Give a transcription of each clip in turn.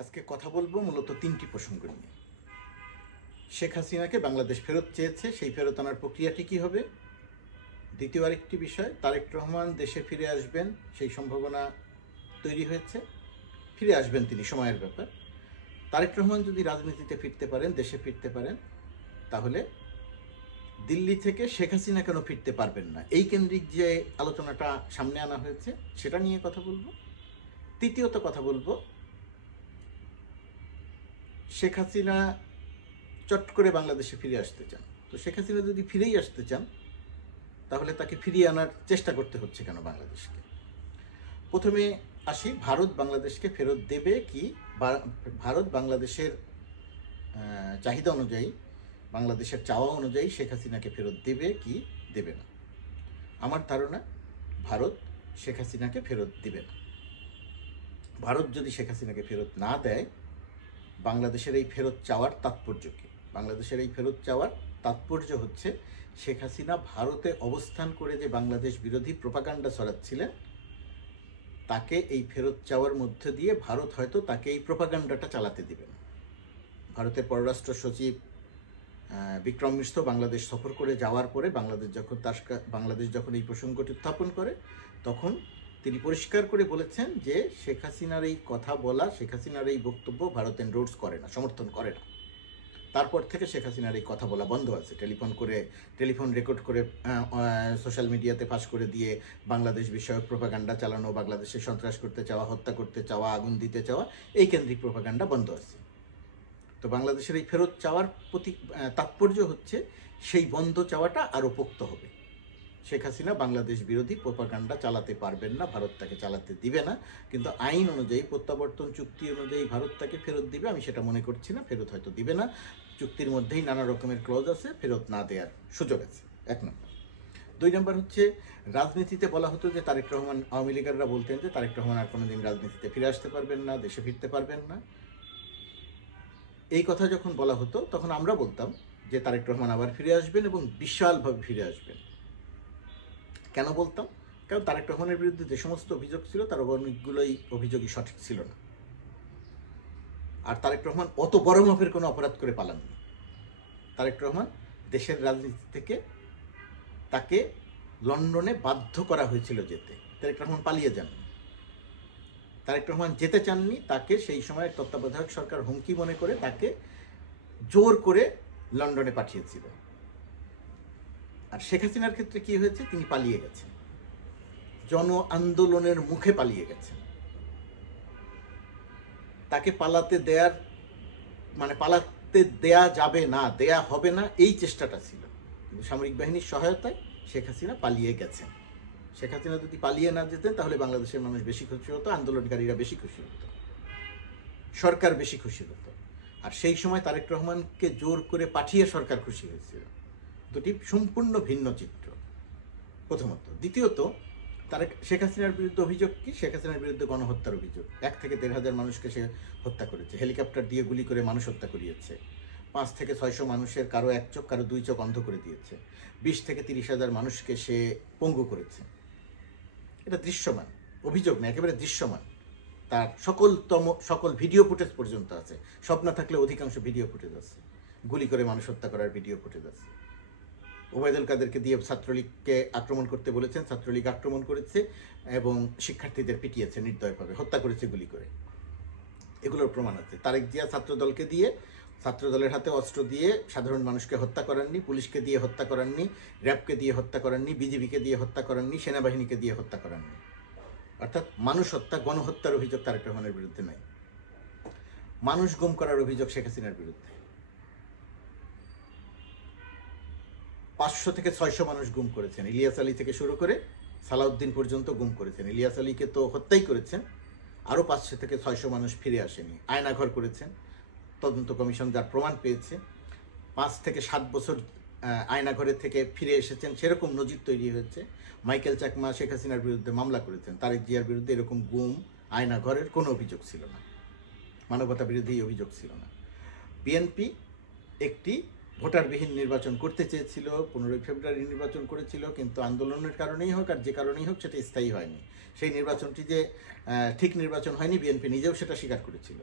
আজকে কথা বলবো মূলত তিনটি প্রসঙ্গ নিয়ে। শেখ হাসিনাকে বাংলাদেশ ফেরত চেয়েছে, সেই ফেরত আনার প্রক্রিয়াটি কী হবে। দ্বিতীয় আরেকটি বিষয়, তারেক রহমান দেশে ফিরে আসবেন, সেই সম্ভাবনা তৈরি হয়েছে। ফিরে আসবেন তিনি, সময়ের ব্যাপার। তারেক রহমান যদি রাজনীতিতে ফিরতে পারেন, দেশে ফিরতে পারেন, তাহলে দিল্লি থেকে শেখ হাসিনা কেন ফিরতে পারবেন না, এই কেন্দ্রিক যে আলোচনাটা সামনে আনা হয়েছে সেটা নিয়ে কথা বলবো। তৃতীয়ত কথা বলবো, শেখ হাসিনা চট করে বাংলাদেশে ফিরে আসতে চান। তো শেখ হাসিনা যদি ফিরেই আসতে চান, তাহলে তাকে ফিরিয়ে আনার চেষ্টা করতে হচ্ছে কেন বাংলাদেশকে। প্রথমে আসি, ভারত বাংলাদেশকে ফেরত দেবে কি, ভারত বাংলাদেশের চাহিদা অনুযায়ী, বাংলাদেশের চাওয়া অনুযায়ী শেখ হাসিনাকে ফেরত দেবে কি দেবে না। আমার ধারণা ভারত শেখ হাসিনাকে ফেরত দেবে না। ভারত যদি শেখ হাসিনাকে ফেরত না দেয়, বাংলাদেশের এই ফেরত চাওয়ার তাৎপর্য কী? বাংলাদেশের এই ফেরত চাওয়ার তাৎপর্য হচ্ছে, শেখ হাসিনা ভারতে অবস্থান করে যে বাংলাদেশ বিরোধী প্রোপাগান্ডা ছড়াচ্ছিলেন, তাকে এই ফেরত চাওয়ার মধ্যে দিয়ে ভারত হয়তো তাকে এই প্রোপাগান্ডাটা চালাতে দিবে না। ভারতের পররাষ্ট্র সচিব বিক্রম মিশ্র বাংলাদেশ সফর করে যাওয়ার পরে বাংলাদেশ যখন এই প্রসঙ্গটি উত্থাপন করে, তখন তিনি পরিষ্কার করে বলেছেন যে শেখ হাসিনার এই কথা বলা, শেখ হাসিনার এই বক্তব্য ভারত এন্ডোর্স করে না, সমর্থন করে না। তারপর থেকে শেখ হাসিনার এই কথা বলা বন্ধ আছে। টেলিফোন রেকর্ড করে সোশ্যাল মিডিয়াতে ফাঁস করে দিয়ে বাংলাদেশ বিষয়ক প্রোপাগান্ডা চালানো, বাংলাদেশে সন্ত্রাস করতে চাওয়া, হত্যা করতে চাওয়া, আগুন দিতে চাওয়া, এই কেন্দ্রিক প্রোপাগান্ডা বন্ধ আছে। তো বাংলাদেশের এই ফেরত চাওয়ার তাৎপর্য হচ্ছে, সেই বন্ধ চাওয়াটা আরও পোক্ত হবে। শেখ হাসিনা বাংলাদেশ বিরোধী প্রোপাগান্ডা চালাতে পারবেন না, ভারত তাকে চালাতে দিবে না। কিন্তু আইন অনুযায়ী, প্রত্যাবর্তন চুক্তি অনুযায়ী ভারত তাকে ফেরত দিবে, আমি সেটা মনে করছি না। ফেরত হয়তো দিবে না, চুক্তির মধ্যেই নানা রকমের ক্লজ আছে, ফেরত না দেওয়ার সুযোগ আছে। 1 নম্বর। 2 নম্বর হচ্ছে, রাজনীতিতে বলা হতো যে তারেক রহমান, আওয়ামী লীগাররা বলতেন যে তারেক রহমান আর কোনোদিন রাজনীতিতে ফিরে আসতে পারবেন না, দেশে ফিরতে পারবেন না। এই কথা যখন বলা হতো, তখন আমরা বলতাম যে তারেক রহমান আবার ফিরে আসবেন এবং বিশালভাবে ফিরে আসবেন। কেন বলতাম? কারণ তারেক রহমানের বিরুদ্ধে যে সমস্ত অভিযোগ ছিল, তার অনেকগুলোই অভিযোগই সঠিক ছিল না। আর তারেক রহমান অত বড় মাপের কোনো অপরাধ করে পালাননি। তারেক রহমান দেশের রাজনীতি থেকে, তাকে লন্ডনে বাধ্য করা হয়েছিল যেতে। তারেক রহমান পালিয়ে যাননি। তারেক রহমান যেতে চাননি, তাকে সেই সময় তত্ত্বাবধায়ক সরকার হুমকি মনে করে তাকে জোর করে লন্ডনে পাঠিয়েছিল। আর শেখ হাসিনার ক্ষেত্রে কি হয়েছে? তিনি পালিয়ে গেছেন, জন আন্দোলনের মুখে পালিয়ে গেছেন। তাকে পালাতে দেয়া যাবে না, দেয়া হবে না, এই চেষ্টাটা ছিল। কিন্তু সামরিক বাহিনীর সহায়তায় শেখ হাসিনা পালিয়ে গেছেন। শেখ হাসিনা যদি পালিয়ে না যেতেন, তাহলে বাংলাদেশের মানুষ বেশি খুশি হতো, আন্দোলনকারীরা বেশি খুশি হতো, সরকার বেশি খুশি হতো। আর সেই সময় তারেক রহমানকে জোর করে পাঠিয়ে সরকার খুশি হয়েছিল। দুটি সম্পূর্ণ ভিন্ন চিত্র, প্রথমত। দ্বিতীয়ত, শেখ হাসিনার বিরুদ্ধে অভিযোগ কি? শেখ হাসিনার বিরুদ্ধে গণহত্যার অভিযোগ। 1 থেকে 1,500 মানুষকে সে হত্যা করেছে, হেলিকপ্টার দিয়ে গুলি করে মানুষ হত্যা করিয়েছে। 5 থেকে 600 মানুষের কারো 1 চোখ, কারো 2 চোখ অন্ধ করে দিয়েছে। 20 থেকে 30,000 মানুষকে সে পঙ্গু করেছে। এটা দৃশ্যমান অভিযোগ না, একেবারে দৃশ্যমান। তার সকল ভিডিও ফুটেজ পর্যন্ত আছে। সব না থাকলে অধিকাংশ ভিডিও ফুটেজ আছে। গুলি করে মানুষ হত্যা করার ভিডিও ফুটেজ আছে। ওবায়দুল কাদেরকে দিয়ে ছাত্রলীগকে আক্রমণ করতে বলেছেন, ছাত্রলীগ আক্রমণ করেছে এবং শিক্ষার্থীদের পিটিয়েছে নির্দয়ভাবে, হত্যা করেছে গুলি করে। এগুলোর প্রমাণ আছে। তারেক জিয়া ছাত্রদলকে দিয়ে, ছাত্রদলের হাতে অস্ত্র দিয়ে সাধারণ মানুষকে হত্যা করাননি, পুলিশকে দিয়ে হত্যা করাননি, র্যাবকে দিয়ে হত্যা করাননি, বিজিবিকে দিয়ে হত্যা করাননি, সেনাবাহিনীকে দিয়ে হত্যা করাননি। অর্থাৎ মানুষ হত্যা, গণহত্যার অভিযোগ তারেক রহমানের বিরুদ্ধে নাই। মানুষ গুম করার অভিযোগ শেখ হাসিনার বিরুদ্ধে। 500 থেকে 600 মানুষ গুম করেছেন। ইলিয়াস আলী থেকে শুরু করে সালাউদ্দিন পর্যন্ত গুম করেছেন। ইলিয়াস আলীকে তো হত্যাই করেছেন। আরও 500 থেকে 600 মানুষ ফিরে আসেনি। আয়নাঘর করেছেন, তদন্ত কমিশন যার প্রমাণ পেয়েছে। 5 থেকে 7 বছর আয়নাঘরের থেকে ফিরে এসেছেন, সেরকম নজির তৈরি হয়েছে। মাইকেল চাকমা শেখ হাসিনার বিরুদ্ধে মামলা করেছেন। তারেক জিয়ার বিরুদ্ধে এরকম গুম, আয়নাঘরের কোনো অভিযোগ ছিল না, মানবতা বিরোধী অভিযোগ ছিল না। বিএনপি একটি ভোটারবিহীন নির্বাচন করতে চেয়েছিল, 15 ফেব্রুয়ারি নির্বাচন করেছিল, কিন্তু আন্দোলনের কারণেই হোক আর যে কারণেই হোক সেটা স্থায়ী হয়নি। সেই নির্বাচনটি যে ঠিক নির্বাচন হয়নি, বিএনপি নিজেও সেটা স্বীকার করেছিল।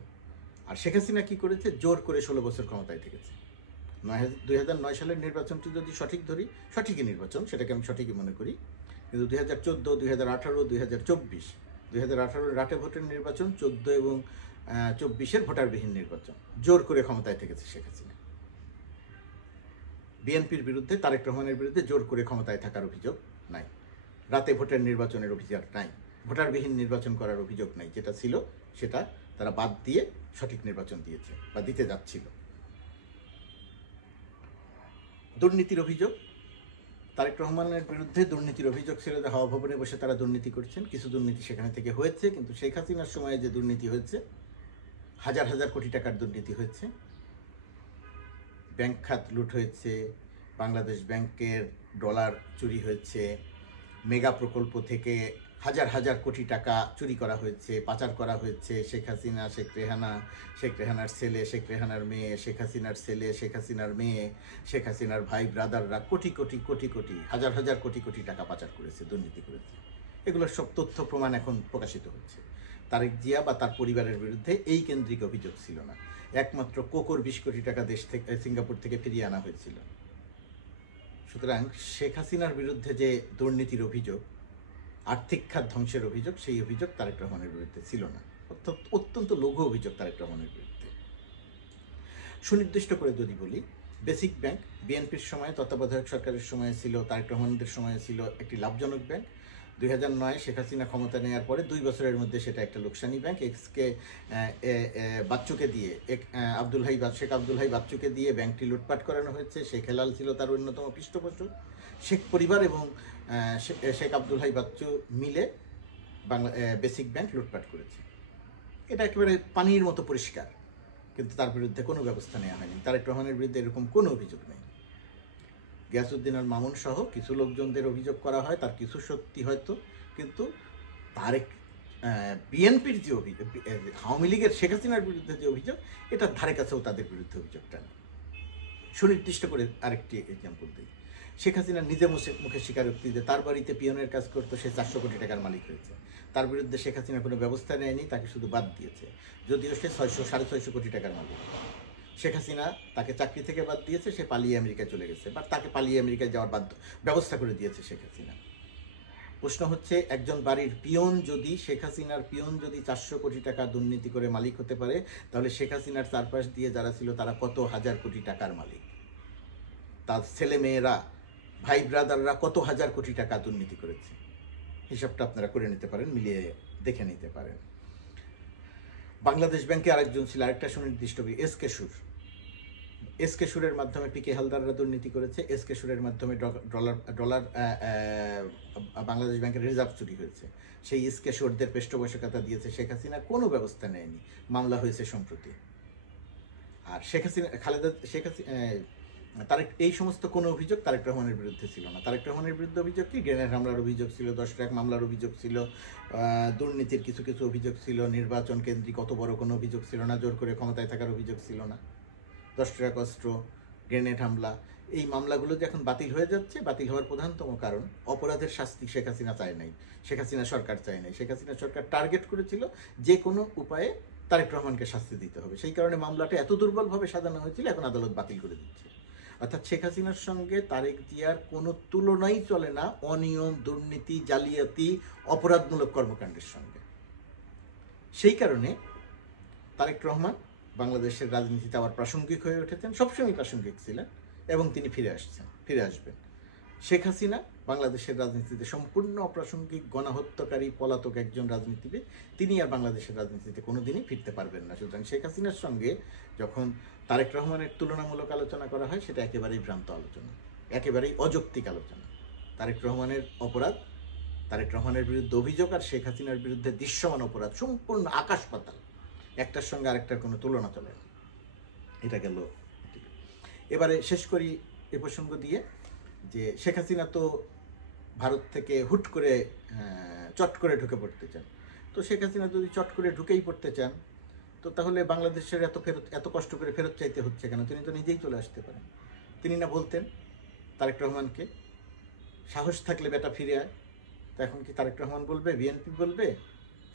আর শেখ হাসিনা কী করেছে? জোর করে 16 বছর ক্ষমতায় থেকেছে। 2009 সালের নির্বাচনটি যদি সঠিক ধরি, সঠিকই নির্বাচন, সেটাকে আমি সঠিকই মনে করি। কিন্তু 2014, 2018, 2024, 2018 রাটে ভোটের নির্বাচন, 14 এবং 24-এর ভোটারবিহীন নির্বাচন, জোর করে ক্ষমতায় থেকেছে শেখ হাসিনা। বিএনপির বিরুদ্ধে, তারেক রহমানের বিরুদ্ধে জোর করে ক্ষমতায় থাকার অভিযোগ নাই। রাতে ভোটের নির্বাচনের অভিযোগ নাই, ভোটারবিহীন নির্বাচন করার অভিযোগ নাই। যেটা ছিল সেটা তারা বাদ দিয়ে সঠিক নির্বাচন দিয়েছে বা দিতে যাচ্ছিল। দুর্নীতির অভিযোগ, তারেক রহমানের বিরুদ্ধে দুর্নীতির অভিযোগ ছিল যে হাওয়া ভবনে বসে তারা দুর্নীতি করছেন। কিছু দুর্নীতি সেখানে থেকে হয়েছে, কিন্তু শেখ হাসিনার সময়ে যে দুর্নীতি হয়েছে, হাজার হাজার কোটি টাকার দুর্নীতি হয়েছে। ব্যাংক খাত লুট হয়েছে, বাংলাদেশ ব্যাংকের ডলার চুরি হয়েছে, মেগা প্রকল্প থেকে হাজার হাজার কোটি টাকা চুরি করা হয়েছে, পাচার করা হয়েছে। শেখ হাসিনা, শেখ রেহানা, শেখ রেহানার ছেলে, শেখ রেহানার মেয়ে, শেখ হাসিনার ছেলে, শেখ হাসিনার মেয়ে, শেখ হাসিনার ভাই ব্রাদাররা কোটি কোটি কোটি কোটি, হাজার হাজার কোটি কোটি টাকা পাচার করেছে, দুর্নীতি করেছে। এগুলোর সব তথ্য প্রমাণ এখন প্রকাশিত হচ্ছে। তারেক জিয়া বা তার পরিবারের বিরুদ্ধে এই কেন্দ্রিক অভিযোগ ছিল না। একমাত্র কোকোর 20 কোটি টাকা দেশ থেকে, সিঙ্গাপুর থেকে ফিরিয়ে আনা হয়েছিল। সুতরাং শেখ হাসিনার বিরুদ্ধে যে দুর্নীতির অভিযোগ, আর্থিক খাত ধ্বংসের অভিযোগ, সেই অভিযোগ তারেক রহমানের বিরুদ্ধে ছিল না। অত্যন্ত লঘু অভিযোগ তারেক রহমানের বিরুদ্ধে। সুনির্দিষ্ট করে যদি বলি, বেসিক ব্যাংক বিএনপির সময়, তত্ত্বাবধায়ক সরকারের সময় ছিল, তারেক রহমানদের সময় ছিল একটি লাভজনক ব্যাংক। 2009 শেখ হাসিনা ক্ষমতা নেওয়ার পরে 2 বছরের মধ্যে সেটা একটা লোকসানি ব্যাংক। এক্সকে বাচ্চুকে দিয়ে, শেখ আব্দুল হাই বাচ্চুকে দিয়ে ব্যাংকটি লুটপাট করানো হয়েছে। শেখ হেলাল ছিল তার অন্যতম পৃষ্ঠপোষক। শেখ পরিবার এবং শেখ আব্দুল হাই বাচ্চু মিলে বেসিক ব্যাংক লুটপাট করেছে। এটা একেবারে পানির মতো পরিষ্কার, কিন্তু তার বিরুদ্ধে কোনো ব্যবস্থা নেওয়া হয়নি। তারেক রহমানের বিরুদ্ধে এরকম কোনো অভিযোগ নেই। গিয়াসউদ্দিন আর মামুন সহ কিছু লোকজনদের অভিযোগ করা হয়, তার কিছু সত্যি হয়তো, কিন্তু তারেক বিএনপির যে অভিযোগ, আওয়ামী লীগের শেখ হাসিনার বিরুদ্ধে যে অভিযোগ, এটার ধারে কাছেও তাদের বিরুদ্ধে অভিযোগটা নেই। সুনির্দিষ্ট করে আরেকটি এক্সাম্পল দিই। শেখ হাসিনা নিজে মুখে স্বীকারোক্তি যে তার বাড়িতে পিয়নের কাজ করতো, সে 400 কোটি টাকার মালিক হয়েছে। তার বিরুদ্ধে শেখ হাসিনা কোনো ব্যবস্থা নেয়নি, তাকে শুধু বাদ দিয়েছে, যদিও সে 650 কোটি টাকার মালিক। শেখ হাসিনা তাকে চাকরি থেকে বাদ দিয়েছে, সে পালিয়ে আমেরিকায় চলে গেছে, বা তাকে পালিয়ে আমেরিকায় যাওয়ার ব্যবস্থা করে দিয়েছে শেখ হাসিনা। প্রশ্ন হচ্ছে, একজন বাড়ির পিয়ন যদি, শেখ হাসিনার পিয়ন যদি 400 কোটি টাকা দুর্নীতি করে মালিক হতে পারে, তাহলে শেখ হাসিনার চারপাশ দিয়ে যারা ছিল তারা কত হাজার কোটি টাকার মালিক? তার ছেলে মেয়েরা, ভাই ব্রাদাররা কত হাজার কোটি টাকা দুর্নীতি করেছে? হিসাবটা আপনারা করে নিতে পারেন, মিলিয়ে দেখে নিতে পারেন। বাংলাদেশ ব্যাংকে আরেকজন ছিল, আরেকটা সুনির্দিষ্ট, এসকে সুরের মাধ্যমে পিকে হালদাররা দুর্নীতি করেছে। এসকে সুরের মাধ্যমে ডলার বাংলাদেশ ব্যাংকের রিজার্ভ চুরি হয়েছে। সেই এসকে সুরদের পৃষ্ঠপোষকতা দিয়েছে শেখ হাসিনা, কোনো ব্যবস্থা নেয়নি, মামলা হয়েছে সম্প্রতি। আর তারেক, এই সমস্ত কোনো অভিযোগ তারেক রহমানের বিরুদ্ধে ছিল না। তারেক রহমানের বিরুদ্ধে অভিযোগ কি? গ্রেনেড হামলার অভিযোগ ছিল, 10 ট্রাক মামলার অভিযোগ ছিল, দুর্নীতির কিছু কিছু অভিযোগ ছিল, নির্বাচন কেন্দ্রিক অত বড় কোনো অভিযোগ ছিল না, জোর করে ক্ষমতায় থাকার অভিযোগ ছিল না। 10 ট্রাক অস্ত্র, গ্রেনেড হামলা, এই মামলাগুলো যে এখন বাতিল হয়ে যাচ্ছে, বাতিল হওয়ার প্রধানতম কারণ অপরাধের শাস্তি শেখ হাসিনা চায় নাই, শেখ হাসিনা সরকার চায় নাই। শেখ হাসিনা সরকার টার্গেট করেছিল যে কোনো উপায়ে তারেক রহমানকে শাস্তি দিতে হবে, সেই কারণে মামলাটা এত দুর্বলভাবে সাজানো হয়েছিল, এখন আদালত বাতিল করে দিচ্ছে। অর্থাৎ শেখ হাসিনার সঙ্গে তারেক জিয়ার কোনো তুলনাই চলে না অনিয়ম, দুর্নীতি, জালিয়াতি, অপরাধমূলক কর্মকাণ্ডের সঙ্গে। সেই কারণে তারেক রহমান বাংলাদেশের রাজনীতিতে আবার প্রাসঙ্গিক হয়ে উঠেছেন, সবসময় প্রাসঙ্গিক ছিলেন, এবং তিনি ফিরে আসবেন। শেখ হাসিনা বাংলাদেশের রাজনীতিতে সম্পূর্ণ অপ্রাসঙ্গিক, গণহত্যাকারী, পলাতক একজন রাজনীতিবিদ, তিনি আর বাংলাদেশের রাজনীতিতে কোনোদিনই ফিরতে পারবেন না। সুতরাং শেখ হাসিনার সঙ্গে যখন তারেক রহমানের তুলনামূলক আলোচনা করা হয়, সেটা একেবারেই ভ্রান্ত আলোচনা, একেবারেই অযৌক্তিক আলোচনা। তারেক রহমানের অপরাধ, তারেক রহমানের বিরুদ্ধে অভিযোগ আর শেখ হাসিনার বিরুদ্ধে দৃশ্যমান অপরাধ সম্পূর্ণ আকাশ পাতাল, একটার সঙ্গে আরেকটার কোনো তুলনা চলে না। এটা গেল। এবারে শেষ করি এ প্রসঙ্গ দিয়ে যে শেখ হাসিনা তো ভারত থেকে হুট করে চট করে ঢুকে পড়তে চান। তো শেখ হাসিনা যদি চট করে ঢুকেই পড়তে চান, তো তাহলে বাংলাদেশের এত কষ্ট করে ফেরত চাইতে হচ্ছে কেন? তিনি তো নিজেই চলে আসতে পারেন। তিনি না বলতেন তারেক রহমানকে, সাহস থাকলে বেটা ফিরে আয়? তো এখন কি তারেক রহমান বলবে, বিএনপি বলবে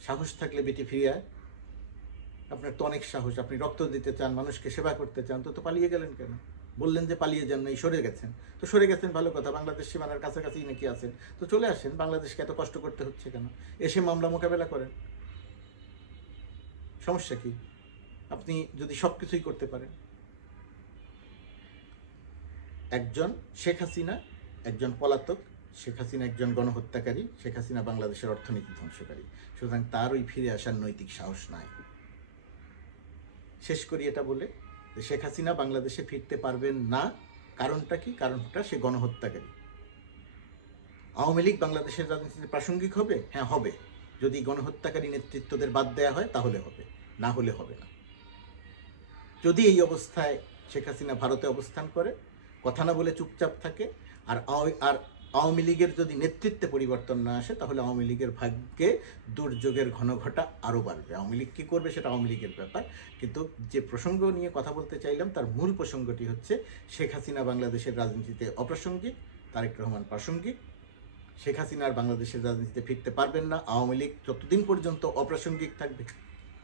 সাহস থাকলে বেটি ফিরে আয়? আপনার তো অনেক সাহস, আপনি রক্ত দিতে চান, মানুষকে সেবা করতে চান, তো পালিয়ে গেলেন কেন? বললেন যে পালিয়ে যান নাই, সরে গেছেন। তো সরে গেছেন ভালো কথা, বাংলাদেশ সীমানার কাছাকাছি নাকি আছেন, তো চলে আসেন। বাংলাদেশকে এত কষ্ট করতে হচ্ছে কেন? এসে মামলা মোকাবেলা করেন, সমস্যা কি? আপনি যদি সব কিছুই করতে পারেন। একজন শেখ হাসিনা একজন পলাতক, শেখ হাসিনা একজন গণহত্যাকারী, শেখ হাসিনা বাংলাদেশের অর্থনীতি ধ্বংসকারী। সুতরাং তার ওই ফিরে আসার নৈতিক সাহস নাই। শেষ করি এটা বলে যে শেখ হাসিনা বাংলাদেশে ফিরতে পারবেন না। কারণটা কি? কারণটা সে গণহত্যাকারী। আওয়ামী লীগ বাংলাদেশের রাজনীতিতে প্রাসঙ্গিক হবে? হ্যাঁ হবে। যদি গণহত্যাকারী নেতৃত্বদের বাদ দেয়া হয় তাহলে হবে, না হলে হবে না। যদি এই অবস্থায় শেখ হাসিনা ভারতে অবস্থান করে, কথা না বলে চুপচাপ থাকে, আর আওয়ামী লীগের যদি নেতৃত্বে পরিবর্তন না আসে, তাহলে আওয়ামী লীগের ভাগ্যে দুর্যোগের ঘনঘটা আরও বাড়বে। আওয়ামী লীগ কী করবে সেটা আওয়ামী লীগের ব্যাপার। কিন্তু যে প্রসঙ্গ নিয়ে কথা বলতে চাইলাম, তার মূল প্রসঙ্গটি হচ্ছে শেখ হাসিনা বাংলাদেশের রাজনীতিতে অপ্রাসঙ্গিক, তারেক রহমান প্রাসঙ্গিক। শেখ হাসিনা আর বাংলাদেশের রাজনীতিতে ফিরতে পারবেন না। আওয়ামী লীগ যতদিন পর্যন্ত অপ্রাসঙ্গিক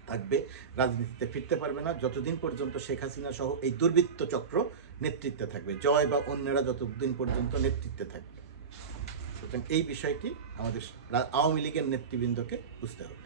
থাকবে, রাজনীতিতে ফিরতে পারবে না যতদিন পর্যন্ত শেখ হাসিনা সহ এই দুর্বৃত্ত চক্র নেতৃত্বে থাকবে, জয় বা অন্যরা যতদিন পর্যন্ত নেতৃত্বে থাকবে। সুতরাং এই বিষয়টি আমাদের আওয়ামী লীগের নেতৃবৃন্দকে বুঝতে হবে।